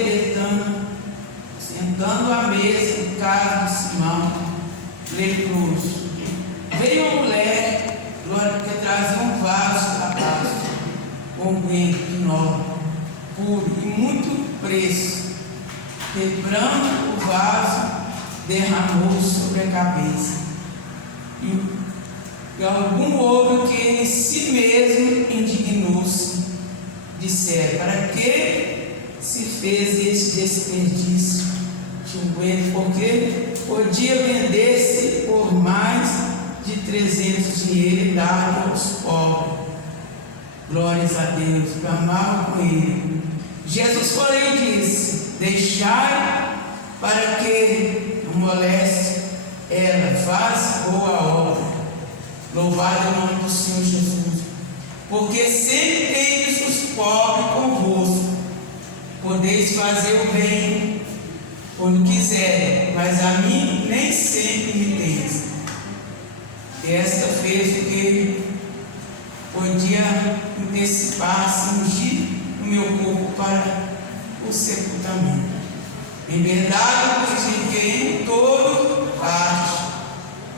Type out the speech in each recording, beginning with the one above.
ele sentando à mesa em casa de Simão, leproso, veio uma mulher, glória, que trazia um vaso de alabastro, com bem nobre, puro e muito preço. Quebrando o vaso, derramou sobre a cabeça. E algum outro que em si mesmo indignou-se, disseram: para que se fez esse desperdício de unguento? Porque podia vender-se por mais de 300 dinheiros e dar aos pobres. Glórias a Deus, clamavam com ele. Jesus, porém, disse: deixai para que não moleste ela, faz boa obra. Louvado é o nome do Senhor Jesus. Porque sempre tendes os pobres convosco, podeis fazer o bem quando quiser, mas a mim nem sempre me tens. E esta fez o que podia antecipar, ungir o meu corpo para o sepultamento. Em verdade, eu vos digo que em toda parte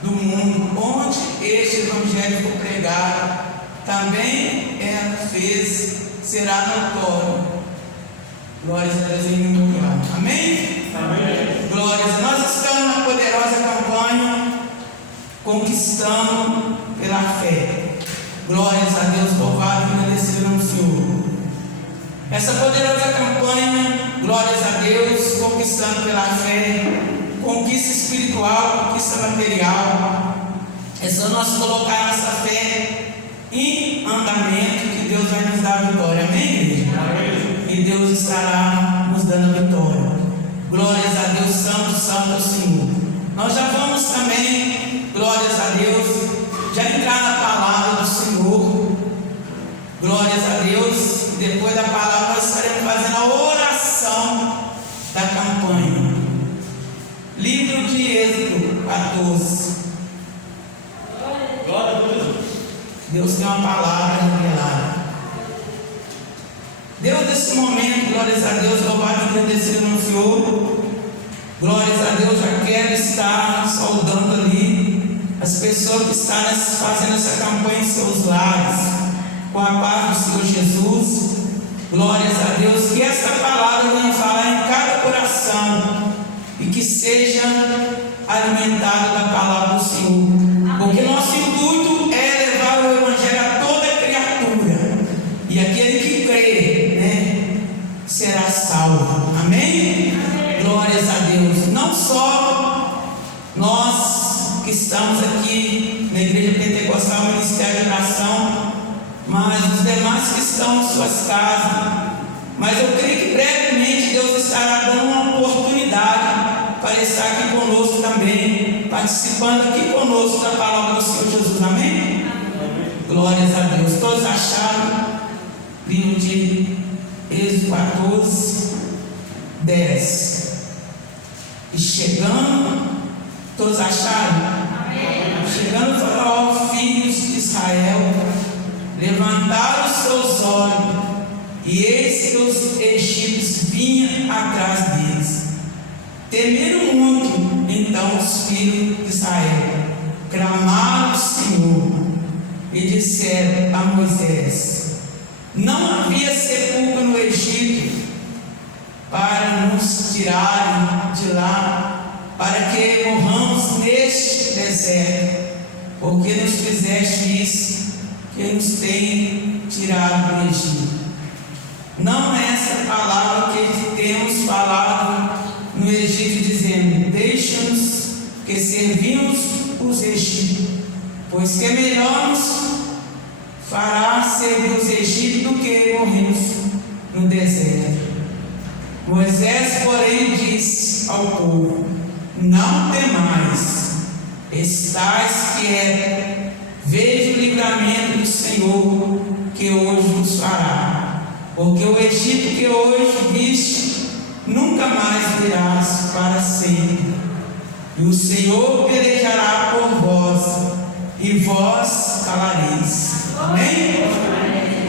do mundo onde este evangelho for pregado, também ela fez, será notório. Glórias a Deus em memorial. Amém? Amém. Glórias. Nós estamos na poderosa campanha Conquistando pela Fé. Glórias a Deus, louvado e agradecido no Senhor. Essa poderosa campanha, glórias a Deus, conquistando pela fé, conquista espiritual, conquista material. É só nós colocar nossa fé em andamento que Deus vai nos dar a vitória. Amém, igreja? Amém. E Deus estará nos dando a vitória. Glórias a Deus, santo, santo é o Senhor. Nós já vamos também, glórias a Deus, já entrar na palavra do Senhor. Glórias a Deus. Depois da palavra nós estaremos fazendo a oração da campanha. Livro de Êxodo 14. Glória a Deus. Deus tem uma palavra revelada. Deus, nesse momento, glórias a Deus, louvado e agradecido no Senhor. Glórias a Deus, já quero estar saudando ali as pessoas que estão fazendo essa campanha em seus lares, com a paz do Senhor Jesus. Glórias a Deus, que essa palavra venha falar em cada coração e que seja alimentado da palavra do Senhor. Porque nosso intuito é levar o Evangelho a toda criatura, e aquele que crê, será salvo. Amém? Glórias a Deus. Não só nós que estamos aqui na Igreja Pentecostal, Ministério de Oração, mas os demais que estão em suas casas. Mas eu creio que brevemente Deus estará dando uma oportunidade para estar aqui conosco também, participando aqui conosco da palavra do Senhor Jesus. Amém? Amém. Glórias a Deus. Todos acharam? Livro de Êxodo 14, 10. E chegando, todos acharam? Amém. Chegando o Faraó, filhos de Israel, levantaram os seus olhos, e eis que os egípcios vinham atrás deles. Temeram muito, então, os filhos de Israel, clamaram ao Senhor e disseram a Moisés: não havia sepulcro no Egito para nos tirarem de lá, para que morramos neste deserto, porque nos fizeste isso, que nos tem tirado do Egito. Não é essa palavra que temos falado no Egito, dizendo: deixa-nos que servimos os egípcios, pois que melhor nos fará servir os egípcios do que morrermos no deserto. Moisés, porém, disse ao povo: não temais, estais quietos, veja o livramento do Senhor que hoje vos fará, porque o Egito que hoje viste, nunca mais virás para sempre. E o Senhor pelejará por vós, e vós calareis. Amém?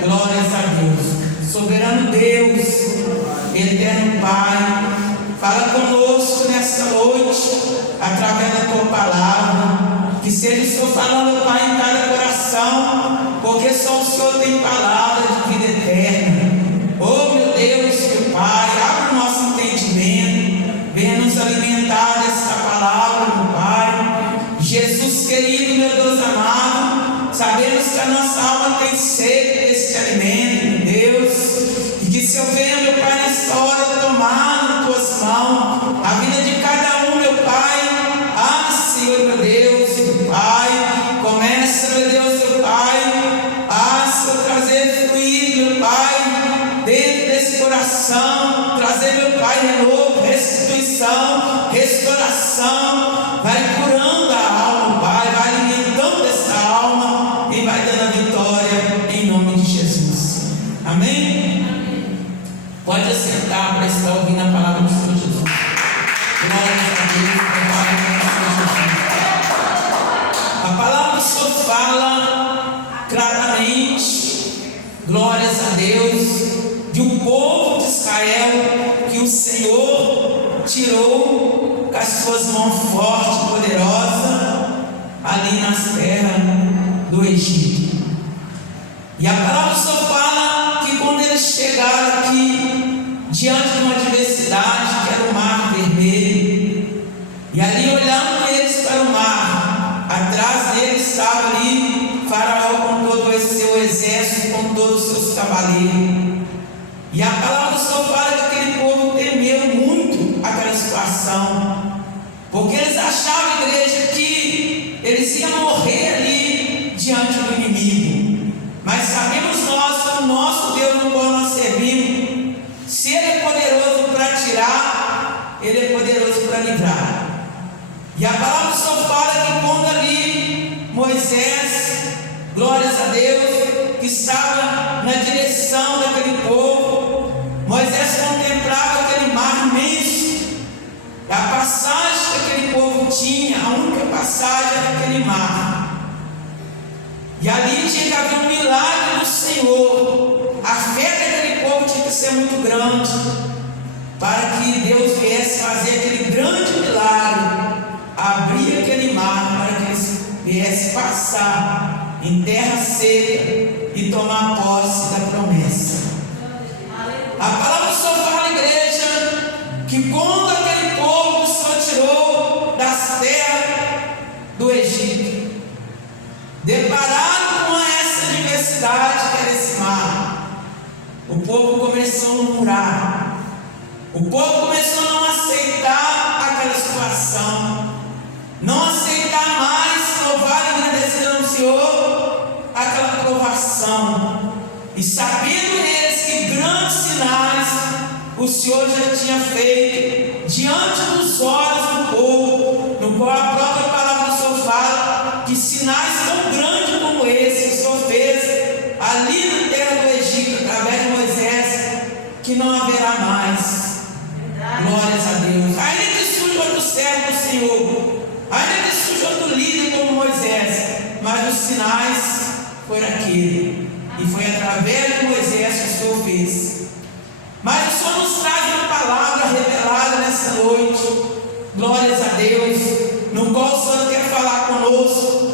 Glórias a Deus. Soberano Deus, Eterno Pai, fala conosco nessa noite, através da Tua palavra, que seja o Senhor falando, Pai, em cada coração, porque só o Senhor tem palavra de vida eterna. Oh, meu Deus, meu Pai, abre o nosso entendimento, venha nos alimentar dessa palavra, meu Pai. Jesus querido, meu Deus amado, sabemos que a nossa alma tem sede desse alimento, meu Deus, e que se eu venha, meu Pai, nessa hora tomar nas Tuas mãos a vida de cada um, meu Pai. Senhor, meu Deus, meu Pai, começa, meu Deus, meu Pai, Senhor, trazer fluir, meu Pai, dentro desse coração, trazer, meu Pai, renovo, restituição, restauração, vai curando a alma, Pai, vai alimentando essa alma e vai dando a vitória em nome de Jesus. Amém? Pode assentar para estar ouvindo a palavra do Senhor Jesus. Glória a Deus, a palavra do Senhor fala claramente, glórias a Deus, de um povo de Israel que o Senhor tirou com as suas mãos fortes e poderosas ali nas terras do Egito. E a palavra do Senhor fala que quando eles chegaram aqui diante de uma adversidade, que era o Mar Vermelho, e ali olhando eles para o mar, atrás deles estava ali Faraó com todo o seu exército, com todos os seus cavaleiros. E a palavra do Senhor fala que aquele povo temeu muito aquela situação, porque eles achavam, igreja, que eles iam morrer ali diante do inimigo. Mas sabemos nós que o nosso Deus, no qual nós servimos, se Ele é poderoso para tirar, Ele é poderoso para livrar. E a palavra do Senhor fala que quando ali Moisés, glórias a Deus, que estava na direção daquele povo, Moisés contemplava aquele mar imenso, a passagem que aquele povo tinha, a única passagem era aquele mar. E ali tinha que haver um milagre do Senhor. A fé daquele povo tinha que ser muito grande, para que Deus viesse fazer aquele grande milagre, abrir aquele mar, para que eles viessem passar em terra seca e tomar posse da promessa. A palavra do Senhor fala, igreja, que quando aquele povo o Senhor tirou das terras do Egito, depararam com essa adversidade que era esse mar, o povo começou a murmurar, o povo começou a não aceitar aquela situação, não aceitar mais, louvar e agradecer ao Senhor aquela provação, e sabendo eles que grandes sinais o Senhor já tinha feito diante dos olhos do povo, no qual a própria palavra do Senhor fala que sinais tão grandes como esse que o Senhor fez ali na terra do Egito através de Moisés, que não haverá mais. Glórias a Deus. Ainda que surja outro servo do Senhor, ainda que surja outro líder como Moisés, mas os sinais foram aquele, e foi através de Moisés que o Senhor fez. Mas o Senhor nos traz uma palavra revelada nessa noite, glórias a Deus, no qual o Senhor quer falar conosco,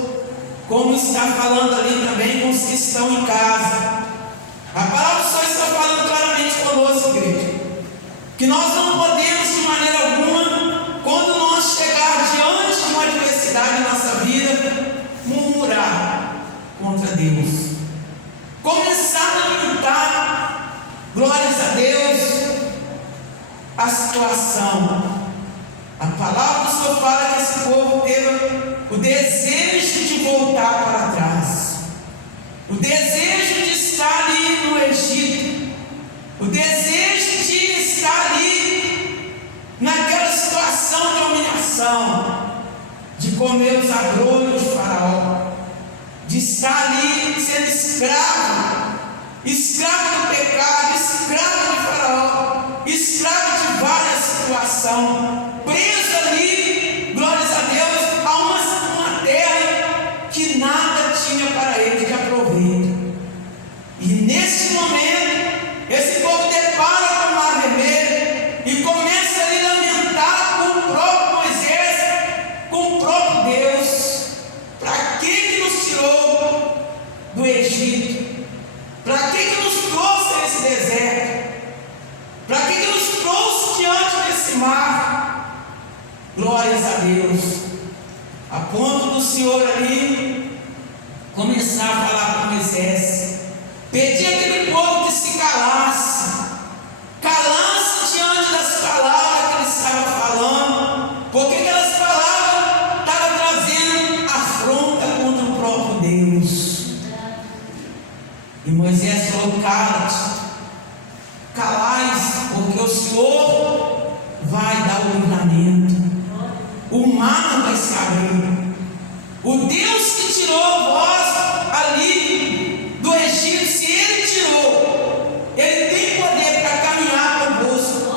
como está falando ali também com os que estão em casa. A palavra do Senhor está falando claramente conosco, igreja, que nós não podemos de maneira alguma, quando nós chegar diante de uma adversidade em nossa vida, murmurar contra Deus, começar a lamentar, glórias a Deus, a situação. A palavra do Senhor fala que esse povo teve o desejo de voltar para trás, o desejo de estar ali no Egito, o desejo de estar ali naquela situação de humilhação, de comer os agrônios de Faraó, de estar ali sendo escravo, escravo do pecado, escravo de Faraó, escravo de várias situações, preso ali, glórias a Deus, a uma terra que nada tinha para ele de aproveito. E nesse momento, esse povo depara com o Mar Vermelho, Glórias a Deus. A ponto do Senhor ali começar a falar com Moisés, pedir aquele povo que se calasse diante das palavras que ele estava falando, porque aquelas palavras estavam trazendo afronta contra o próprio Deus. E Moisés falou: calais, porque o Senhor vai dar o livramento, o mar vai se abrir. O Deus que tirou vós ali do Egito, se Ele tirou, Ele tem poder para caminhar convosco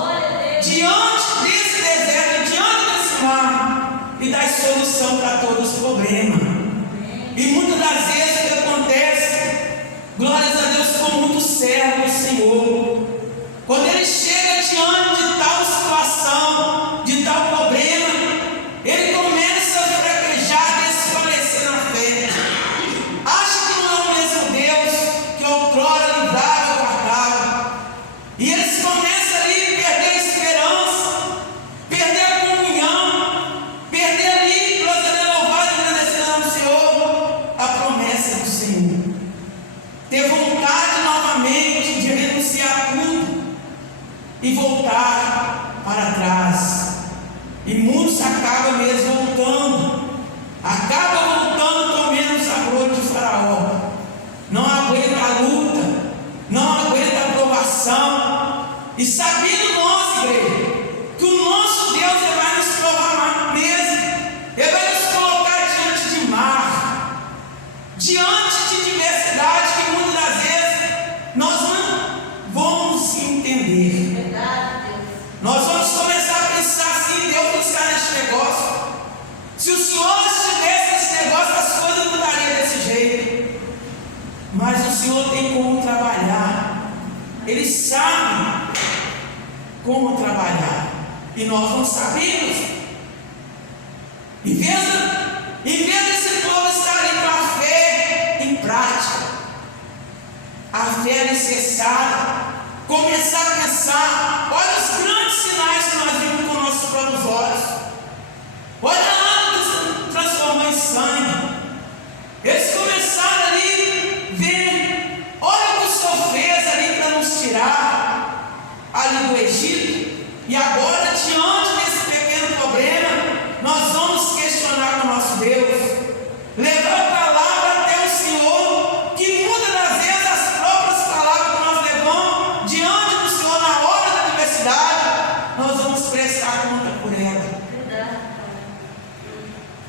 diante desse deserto, diante desse mar, e dar solução para todos os problemas. E muitas das vezes o que acontece, glórias a Deus, com muito servo do Senhor, quando ele chega diante de tal situação, de tal problema, ele começa a fraquejar, desfalecer na fé. Acha que não é o mesmo Deus que outrora livrava, guardava. E eles começam ali a perder a esperança, perder a comunhão, perder ali, glória a Deus, louvado e agradecendo ao Senhor, a promessa do Senhor. Ter vontade novamente de renunciar tudo e voltar para trás. E muitos acabam mesmo voltando comendo o sabor de Faraó. Não aguenta a luta, não aguenta a provação. E sabendo nós, igreja, que o nosso Deus ele vai nos provar mesmo, Ele vai nos colocar diante de mar, diante de diversidade que muitas das vezes nós não vamos entender. Nós vamos começar a pensar assim: Deus não está neste negócio. Se o Senhor estivesse nesse negócio, as coisas não mudariam desse jeito. Mas o Senhor tem como trabalhar. Ele sabe como trabalhar. E nós não sabemos. Em vez desse povo estar ali com a fé em prática, a fé é necessária. Começar a pensar: olha os grandes sinais que nós vimos com nossos próprios olhos. Olha lá que se transformou em sangue. Eles começaram ali a ver: olha o que o Senhor fez ali para nos tirar ali do Egito. E agora, diante desse pequeno problema, nós vamos questionar com o nosso Deus, levar a palavra até o Senhor, que muda das vezes as próprias palavras que nós levamos diante do Senhor na hora da adversidade. Nós vamos prestar conta por ela.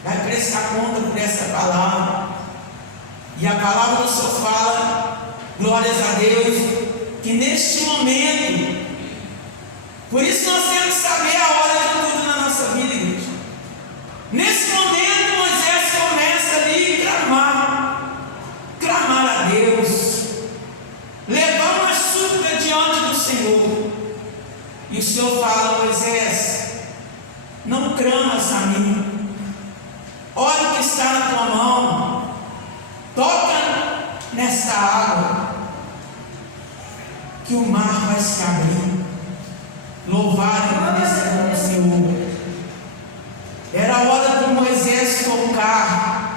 Vai prestar conta por essa palavra. E a palavra do Senhor fala, glórias a Deus, que neste momento, por isso nós temos que saber a hora de tudo na nossa vida, igreja. Nesse momento Moisés começa ali a clamar a Deus, levar uma súplica diante do Senhor. E o Senhor fala: Moisés, não clamas a mim, olha o que está na tua mão, toca nesta água, que o mar vai se abrir. Louvado e agradecido ao Senhor. Era a hora de Moisés tocar,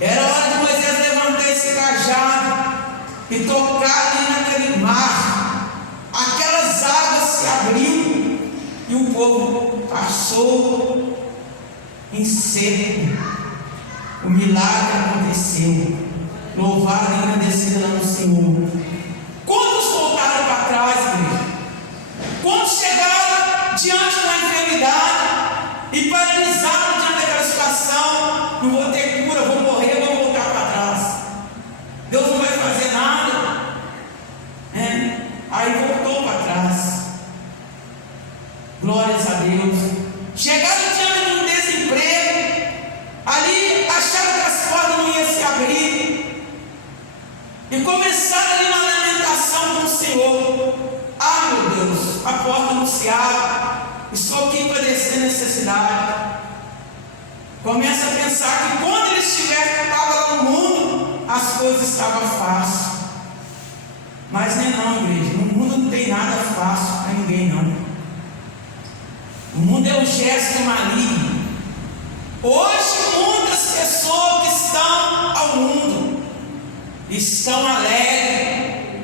era a hora de Moisés levantar esse cajado e tocar ali naquele mar. Aquelas águas se abriram e o povo passou em seco. O milagre aconteceu. Louvado e agradecido ao Senhor. Quantos voltaram para trás, igreja? Quantos chegaram diante da enfermidade e paralisaram diante daquela situação? Não vou ter cura, vou morrer, vou voltar para trás. Deus não vai fazer nada. Aí voltou para trás. Glórias a Deus. Chegaram diante de um desemprego. Ali acharam que as portas não iam se abrir. E começaram ali uma lamentação com o Senhor. Ah, meu Deus, a porta não se abre. Estou aqui para descer necessidade. Começa a pensar que quando ele estava lá no mundo, as coisas estavam fáceis. Mas nem não, igreja. No mundo não tem nada fácil para ninguém, não. O mundo é um gesto maligno. Hoje muitas pessoas que estão ao mundo estão alegres,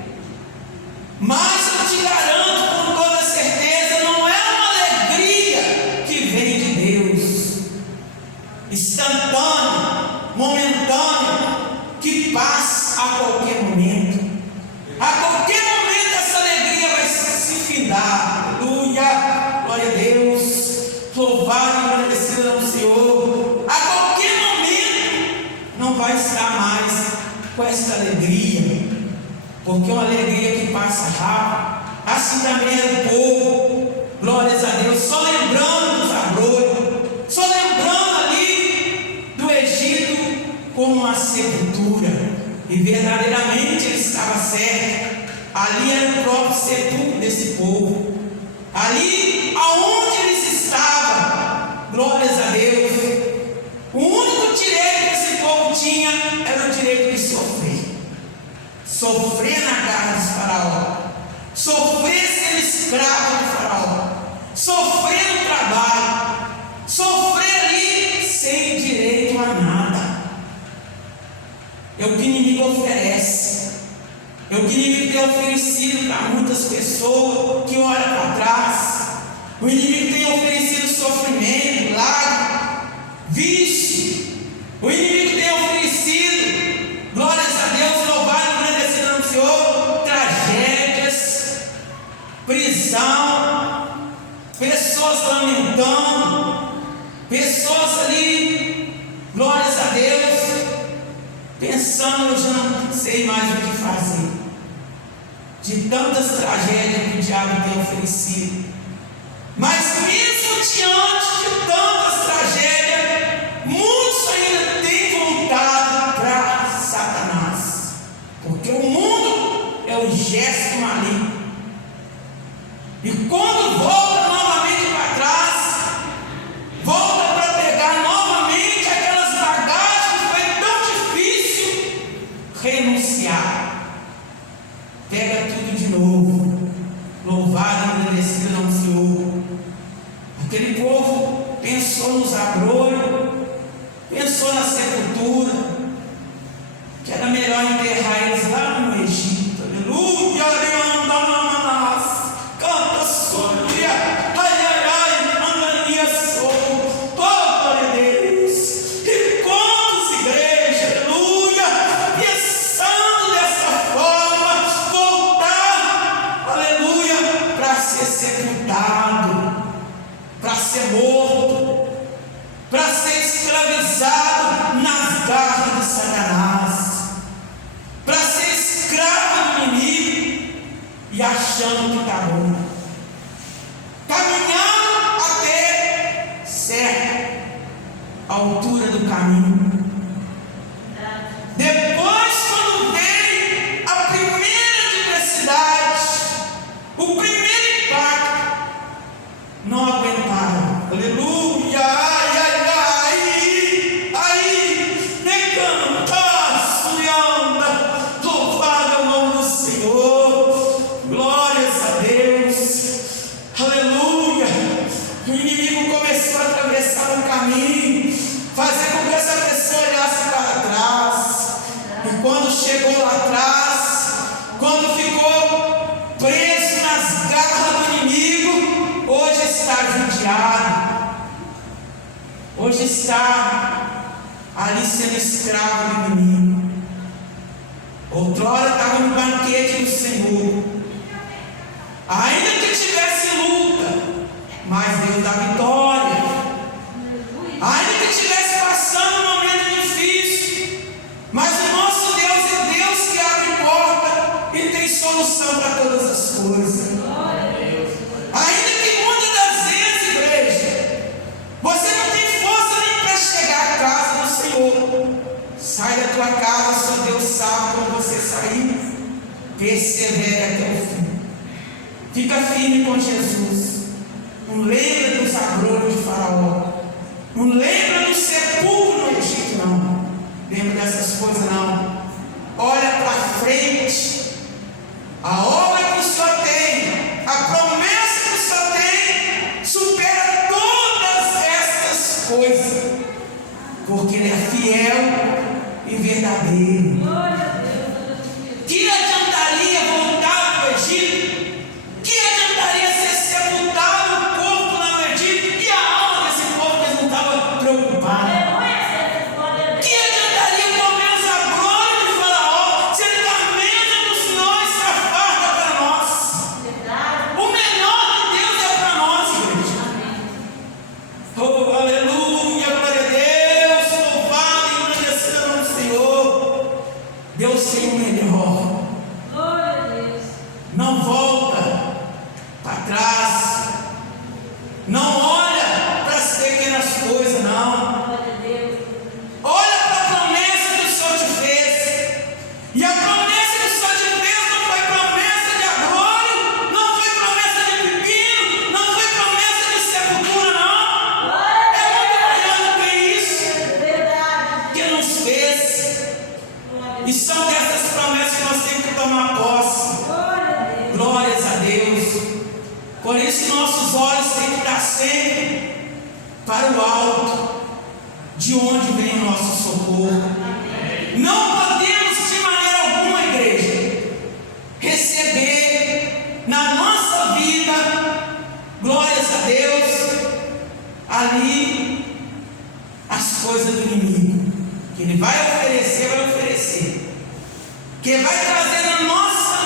mas eu te garanto com toda certeza, não é uma alegria que vem de Deus, instantânea, momentânea, que passa a qualquer momento. A qualquer momento essa alegria vai se findar. Aleluia, glória a Deus, louvado e agradecido ao Senhor. A qualquer momento não vai estar mais com essa alegria, porque é uma alegria que passa rápido. Assim também era o povo, glórias a Deus, só lembrando dos abrolhos, só lembrando ali do Egito como uma sepultura. E verdadeiramente ele estava certo. Ali era o próprio sepulcro desse povo. Ali aonde eles estavam, glórias a Deus, o único direito que esse povo tinha era o direito de sofrer. Sofrer na garra de Faraó, sofrer sendo escravo de Faraó, sofrer no trabalho, sofrer ali sem direito a nada. É o que o inimigo oferece, é o que o inimigo tem oferecido para muitas pessoas que olham para trás. O inimigo tem oferecido sofrimento, lágrimas, vício. O inimigo tem oferecido, glórias a Deus, louvado e agradecido ao Senhor, tragédias, prisão, pessoas lamentando, pessoas ali, glórias a Deus, pensando, eu já não sei mais o que fazer, de tantas tragédias que o diabo tem oferecido. Mas mesmo diante de tantas tragédias, muitos ainda têm voltado para Satanás, porque o mundo é o gesto maligno. E quando volta novamente para trás, volta para pegar novamente aquelas bagagens que foi tão difícil renunciar. Pega tudo de novo, louvado e agradecido ao Senhor. Aquele povo pensou nos abrolhos, pensou na sepultura, que era melhor enterrar eles lá no Egito. Aleluia, canta sobre, ai, ai, ai, andaria sou, glória a Deus. E quantas igrejas, aleluia, pensando dessa forma, voltar, aleluia, para ser sepultado, para ser morto, para ser escravizado nas garras de Satanás, para ser escravo do inimigo e achando que está bom, caminhando até certa altura do caminho. Depois, quando veio a primeira adversidade, o primeiro impacto, não aguentaram. Aleluia, ai, ai, ai, ai, decanta, suianda, louvado é o nome do Senhor, glórias a Deus, aleluia. O inimigo começou a atravessar o caminho, fazer com que essa pessoa olhasse para trás, e quando chegou lá atrás, quando ficou preso nas garras do inimigo, hoje está judiado, hoje está ali sendo escravo do inimigo. Outrora estava no banquete do Senhor, ainda que tivesse luta, mas Deus dá vitória. Ainda que estivesse passando um momento difícil, mas o nosso Deus é Deus que abre porta e tem solução para todas as coisas. Ainda que muitas das vezes, igreja, você não tem força nem para chegar à casa do Senhor, sai da tua casa, só Deus sabe quando você sair. Persevere até o fim, fica firme com Jesus. Não lembra dos abrolhos de Faraó, não lembra do sepulcro no Egito, não lembra dessas coisas, não. Olha para frente, a obra que o Senhor tem, a promessa que o Senhor tem, supera fiel e verdadeiro. Que adiantaria voltar para o Egito? Que adiantaria ser sepultado o corpo lá no Egito e a alma desse povo que eles não estavam preocupados? Que adiantaria pelo menos a glória de Faraó, sendo que a mesa do Senhor está farta para nós? O melhor de Deus é para nós, igreja. Oh, aleluia, glória a Deus, louvado e engrandecido o nome do Senhor. Deus tem o melhor. Não volta para trás. Não olha para as pequenas coisas, não. Olha para a promessa que o Senhor te fez. E a promessa que o Senhor te fez não foi promessa de agora, não foi promessa de pepino, não foi promessa de sepultura, não. É muito maior do que isso que nos fez. E são dessas promessas que nós temos que tomar posse. Glórias a Deus. Por isso nossos olhos têm que estar sempre para o alto, de onde vem o nosso socorro. Não podemos de maneira alguma, igreja, receber na nossa vida, glórias a Deus, ali as coisas do inimigo, que ele vai oferecer, que ele vai trazer na nossa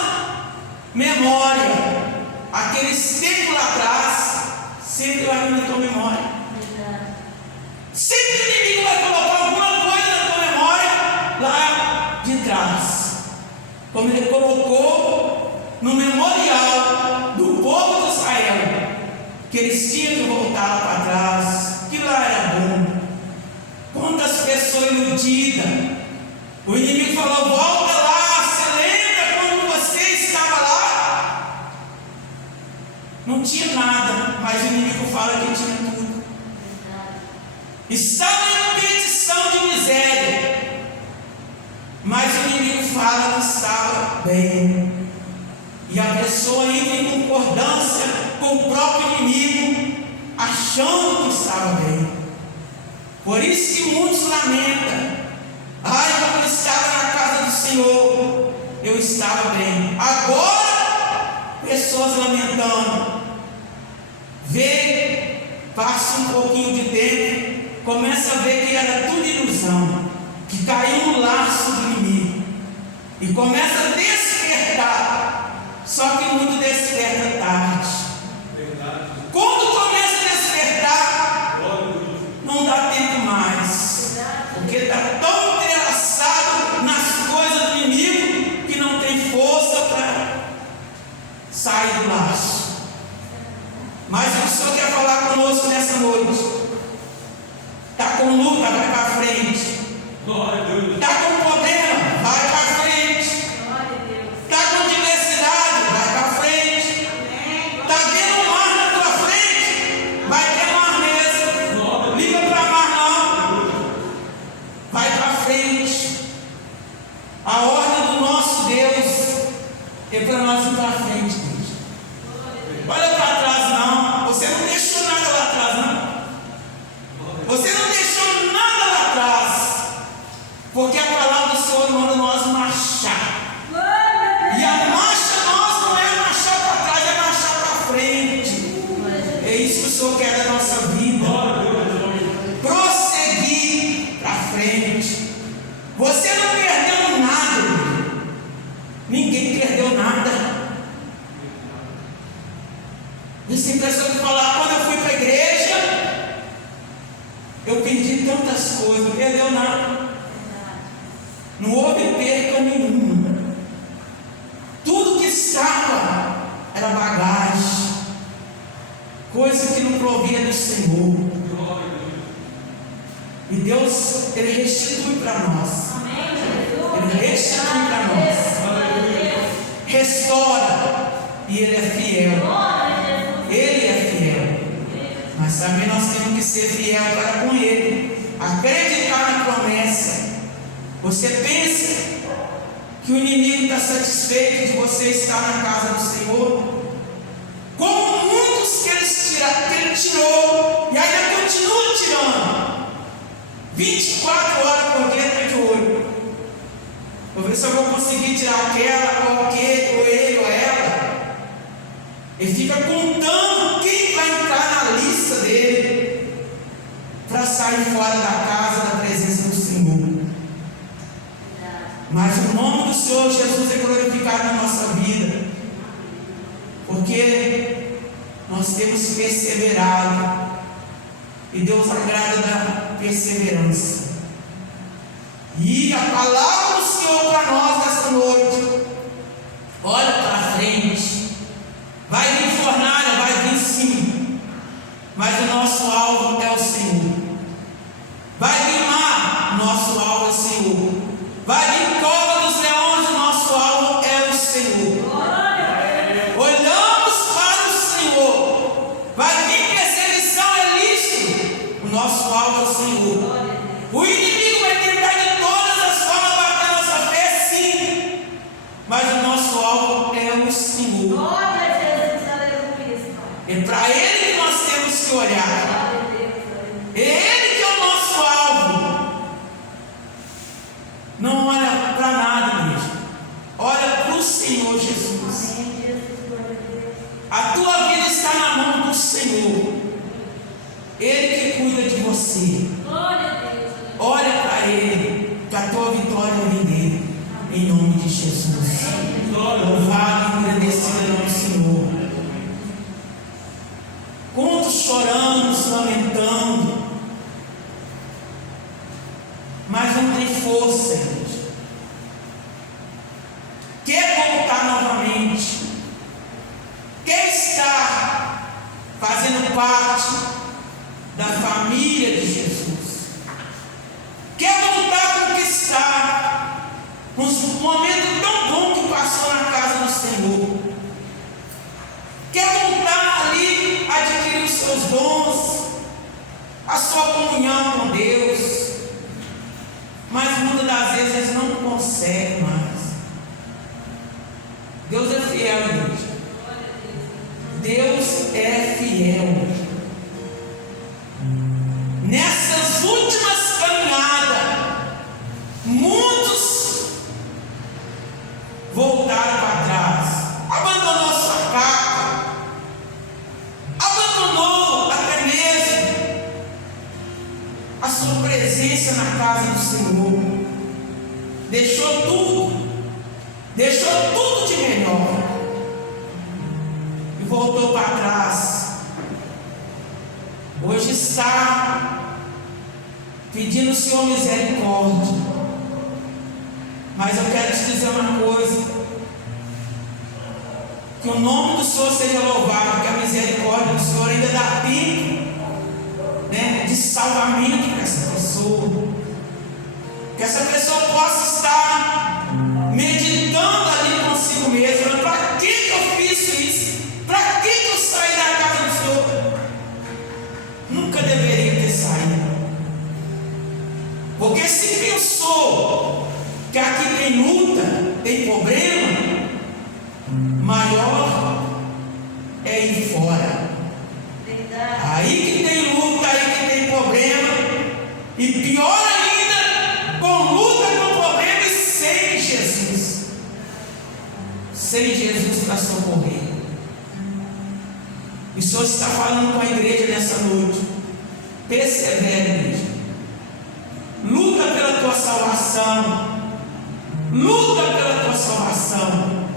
memória aqueles tempos lá atrás. Sempre vai vir na tua memória. Sempre o inimigo vai colocar alguma coisa na tua memória lá de trás, como ele colocou no memorial do povo de Israel, que eles tinham que voltar lá para trás, que lá era bom. Quantas pessoas iludidas, o inimigo falou: volta lá. Não tinha nada, mas o inimigo fala que tinha tudo. Estava em petição de miséria, mas o inimigo fala que estava bem. E a pessoa entra em concordância com o próprio inimigo, achando que estava bem. Por isso que muitos lamentam: ai, quando eu estava na casa do Senhor, eu estava bem. Agora, pessoas lamentando. Vê, passa um pouquinho de tempo, começa a ver que era tudo ilusão, que caiu no laço do inimigo, e começa a despertar. Só que muito desperta tarde. Quando começa a despertar, não dá tempo mais, porque está tão entrelaçado nas coisas do inimigo que não tem força para sair do laço. Mas o Senhor quer falar conosco nessa noite. Está com luta, vai para frente. Está com problema, vai para frente. Está com diversidade, vai para frente. Está vendo o mar na tua frente, vai ter mar mesmo. Liga para mar não. Vai para frente. A ordem do nosso Deus é para nós ir para frente, Deus. Olha para trás não. Você não deixou nada lá atrás, não. Você não deixou nada lá atrás, porque a palavra do Senhor manda nós marchar. E a marcha nossa não é marchar para trás, é marchar para frente. É isso que o Senhor quer da nossa vida. Prosseguir para frente. Você não perdeu nada. Ninguém perdeu nada. Isso é impressionante falar. Quando eu fui para a igreja, eu perdi tantas coisas, não perdeu nada. Não houve perca nenhuma. Tudo que estava era bagagem, coisa que não provia do Senhor. E Deus, Ele restitui para nós. Ele restitui para nós. Restaura. E Ele é fiel. Ele é fiel, mas também nós temos que ser fiel para com Ele, acreditar na promessa. Você pensa que o inimigo está satisfeito de você estar na casa do Senhor? Como muitos que ele tirou, e ainda continua tirando, 24 horas Vou ver se eu vou conseguir tirar aquela, ou aquele, ou ele, ou ela. Ele fica contando quem vai entrar na lista dele para sair fora da casa, da presença do Senhor. Mas o nome do Senhor Jesus é glorificado na nossa vida, porque nós temos perseverado, e Deus agrada da perseverança. E a palavra do Senhor para nós nessa noite: olha para frente, vai vir fornalha, vai vir sim, mas o nosso alvo é o Senhor. Vai vir mar, nosso alvo é o Senhor. Vai vir cova dos leões, o nosso alvo é o Senhor. Olhamos para o Senhor. Vai vir perseguição, é lixo, o nosso alvo é o Senhor. O inimigo vai tentar de todas as formas bater nossa fé, sim, mas o nosso alvo é o Senhor. É para Ele que nós temos que olhar. É Ele que é o nosso alvo. Não olha para nada, igreja. Olha para o Senhor Jesus. A tua vida está na mão do Senhor. Ele que cuida de você. Olha para Ele, que a tua vitória vem dele. Em nome de Jesus. Louvado e agradecido em nome do Senhor. Quantos choramos, lamentando, mas não tem força, gente. Quer voltar novamente, quer estar fazendo parte da família de Jesus, quer voltar a conquistar um momento tão bom que passou na casa do Senhor, quer voltar ali a adquirir os seus dons, a sua comunhão com Deus, mas muitas das vezes eles não conseguem mais. Deus é fiel, gente. Deus é fiel. Nessas últimas caminhadas, muitos voltaram para trás, abandonou sua casa, abandonou até mesmo a sua presença na casa do Senhor, deixou tudo de melhor e voltou para trás. Hoje está pedindo ao Senhor misericórdia, mas eu quero te dizer uma coisa: que o nome do Senhor seja louvado, que a misericórdia do Senhor ainda dá tempo, né, de salvamento para essa pessoa, que essa pessoa possa estar meditando ali consigo mesma: para que eu fiz isso? Para que eu saí da casa do Senhor? Nunca deveria ter saído, porque se pensou que aqui tem luta, tem problema, maior é ir fora. Aí que tem luta, aí que tem problema, e pior ainda, com luta, com problema e sem Jesus. Sem Jesus para socorrer. E o Senhor está falando com a igreja nessa noite: persevere, igreja. Luta pela tua salvação. Luta pela tua salvação.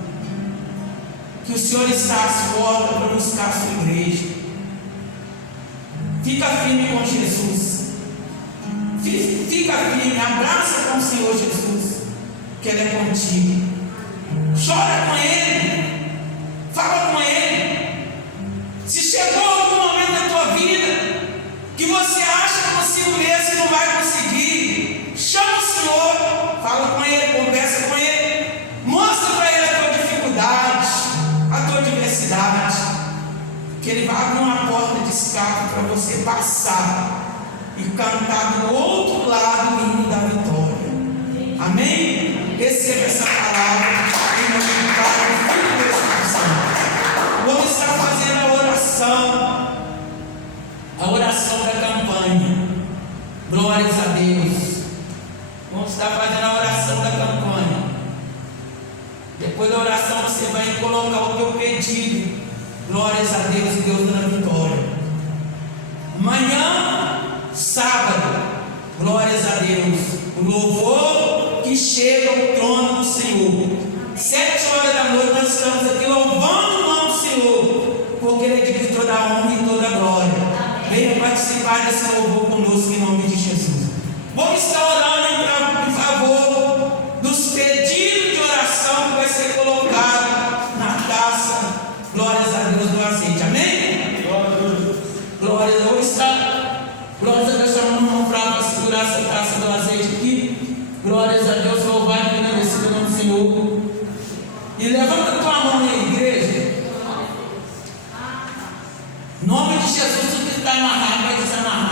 Que o Senhor está às portas para buscar a sua igreja. Fica firme com Jesus. Fica firme, abraça com o Senhor Jesus, que Ele é contigo. Chora com Ele, fala com Ele. Se chegou algum momento da tua vida que você acha consigo mesmo e não vai conseguir, chama o Senhor, fala com Ele, conversa com Ele, mostra para Ele a tua dificuldade, a tua diversidade, que Ele vai abrir uma porta de escape para você passar e cantar do outro lado o hino da vitória. Amém? Receba essa palavra em nome do Pai, do Filho e do Espírito Santo. Vamos estar fazendo a oração da campanha. Glórias a Deus. Vamos estar fazendo a oração da campanha. Depois da oração você vai colocar o teu pedido. Glórias a Deus e Deus dando vitória. Amanhã, sábado, glórias a Deus. O louvor que chega ao trono do Senhor. 7 horas da noite nós estamos aqui louvando o nome do Senhor, porque Ele é digno de toda a honra e toda a glória. Venha participar desse louvor conosco em nome de Jesus. Vamos estar orando em favor dos pedidos de oração que vai ser colocado na taça. Glórias a Deus do azeite. Amém? Glórias a Deus. Glórias a Deus. Chamando o irmão para segurar essa taça do azeite aqui. Glórias a Deus. Louvado e agradecido em nome do Senhor. E levanta tua mão aí, igreja. Em nome de Jesus, tudo que está amarrado vai desamarrar.